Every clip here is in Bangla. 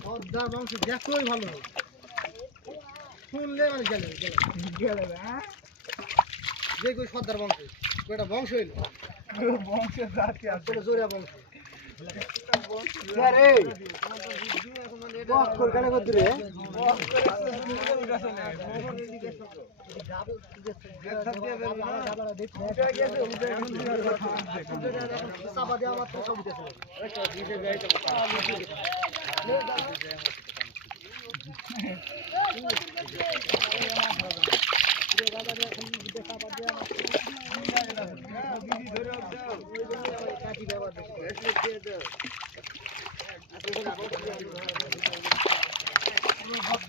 সর্দার বংশ দেখোই ভালো। শুনলে মানে গেলে গেলে যে কই সর্দার বংশ কয়টা বংশ হইল বংশের জাতি আর তোর জোরিয়া বংশ কেন করতে রে চাপা দিয়ে আমার তো সব উঠেছে বক্স খাইলেও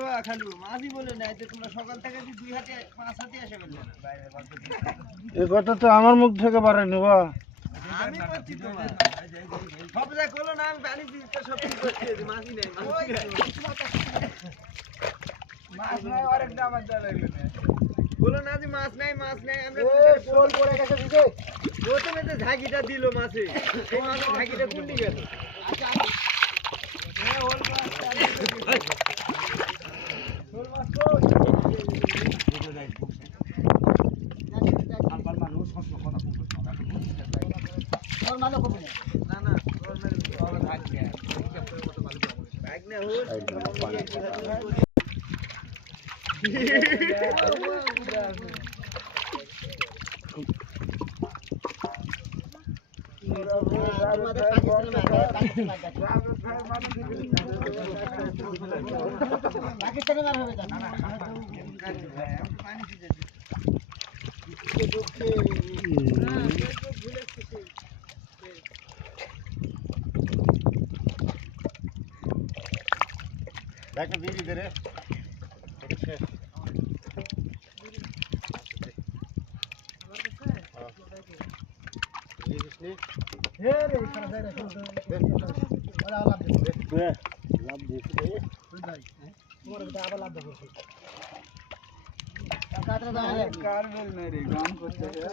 এরে খালু। মাঝি বলে নাই যে তোমরা সকাল থেকে যে দুই হাতে পাঁচ হাতে এসে বললে না কথা তো আমার মুখ থেকে আমি করছি তোমার সব যা করল না আমি পানি দিতে সব ঠিক করছি মাঝি নাই মাঝি নাই। মাছ নাই আরেকটা দেওয়া লাগল বলো না যে মাছ নাই মাছ নাই আমরা শোল পড়ে গেছে ভিজে প্রথমে যে ঝাঁকিটা দিল মাছে। মাছের ঝাঁকিটা কুন্ডি গেল কবি না না না ভাগ না হোক আমাদের পাকিস্তানে মার হবে না পানি দিতে बैक में बीज इधर। है। ये रे इधर दे रे बड़ा लाभ दे दे लाभ दे दे और बड़ा लाभ दे कातर दाले कारवेल मेरे गाँव को चाहिए